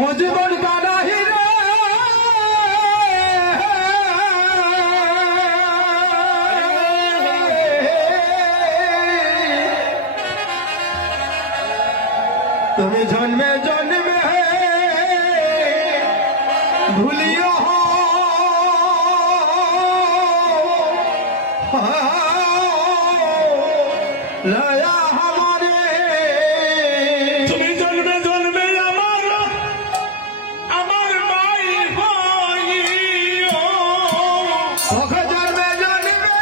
মজবর কানাহি রে তুমি জন্মে জন্মে ভুলিও লয়া हमारे তুমি জন্মে জন্মে আমার ভাই হইও ওখ জন্মে জন্মে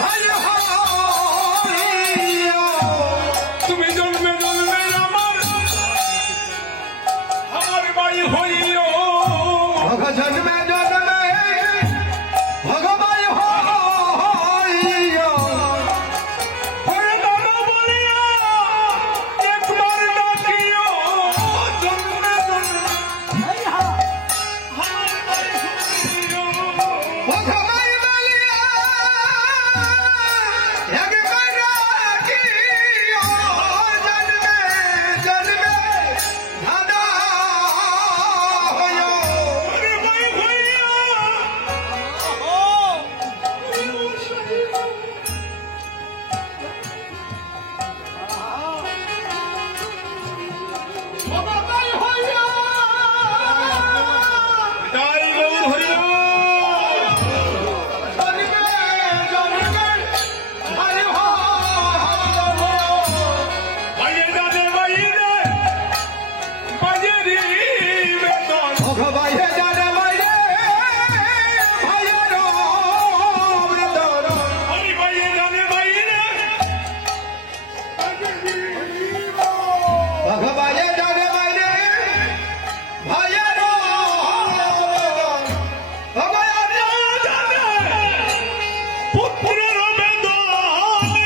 ভাই হইও তুমি জন্মে জন্মে আমার ভাই হইও ওখ জন্মে জন্মে ভগবান হইও ওরে বাবা বলিয়া একবার ডাকিও জন্মে জন্মে আমার ভাই হইও ওখ ভাই বলিয়া একবার ডাকিও জন্মে জন্মে দাদা হইও ওরে ভাই হইও ভগবান হইও জয় গৌর হরিও বাইরে জানে বাইরে বাজেরি বেতন আমি বাইরে জানে বাইরে পুত্রের বেদন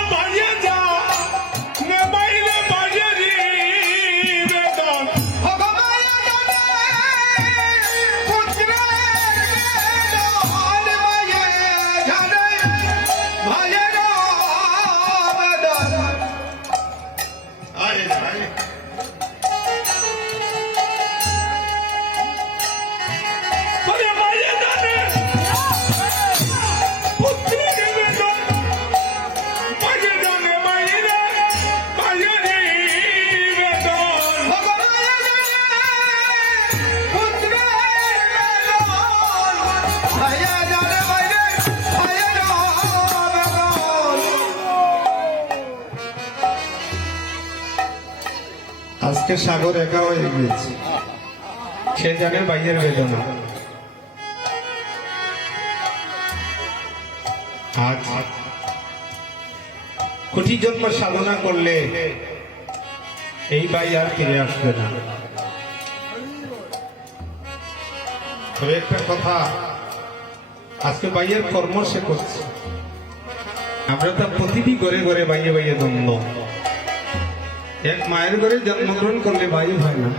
বাইরে যা নে বাইরে বাজেরি বেতন আরে আরে ওরে বাইরে জানে পুত্রের বেদন বাইরে জানে বাইরে বাজেরি বেতন আজকে সাগর একা হয়ে গিয়েছে, সে জানে বাইয়ের বেদনা। আজ কোটি জন্ম সাধনা করলে এই বাই আর ফিরে আসবে না। তবে একটা কথা, আজকে বাইয়ের কর্ম সে করছে। আমরা তো প্রতিটি ঘরে ঘরে বাইয়ে বাইয়ে দ্বন্দ্ব। এক মায়ের ঘরে জন্মগ্রহণ করলে বায়ু হয় না।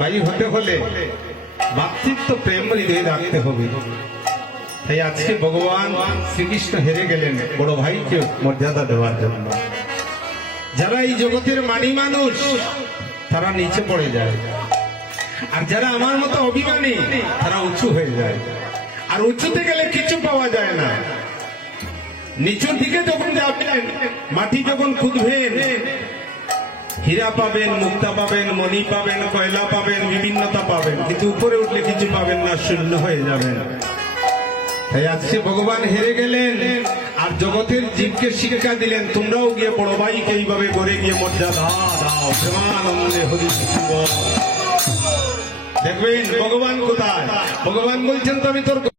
বায়ু হতে হলে ভাতৃত্ব প্রেম হৃদয়ে রাখতে হবে। তাই আজকে ভগবান শ্রীকৃষ্ণ হেরে গেলেন বড় ভাইকে মর্যাদা দেওয়ার জন্য। যারা এই জগতের মানি মানুষ তারা নিচে পড়ে যায়, আর যারা আমার মতো অভিমানী তারা উঁচু হয়ে যায়। আর উঁচুতে গেলে কিছু পাওয়া যায় না। নিচুর দিকে যখন যাবেন, মাটি যখন খুঁজবেন, হীরা পাবেন, মুক্তা পাবেন, মণি পাবেন, কয়লা পাবেন, বিভিন্নতা পাবেন, কিন্তু উপরে উঠলে কিছু পাবেন না, শূন্য হয়ে যাবেন। তাই আজকে ভগবান হেরে গেলেন আর জগতের জীবকে শিক্ষা দিলেন, তোমরাও গিয়ে বড় ভাইকে এইভাবে করে গিয়ে মর্যাদা দাও, প্রেমানন্দে হরি বল। দেখবেন ভগবান কোথায়? ভগবান বলছেন তো আমি তোর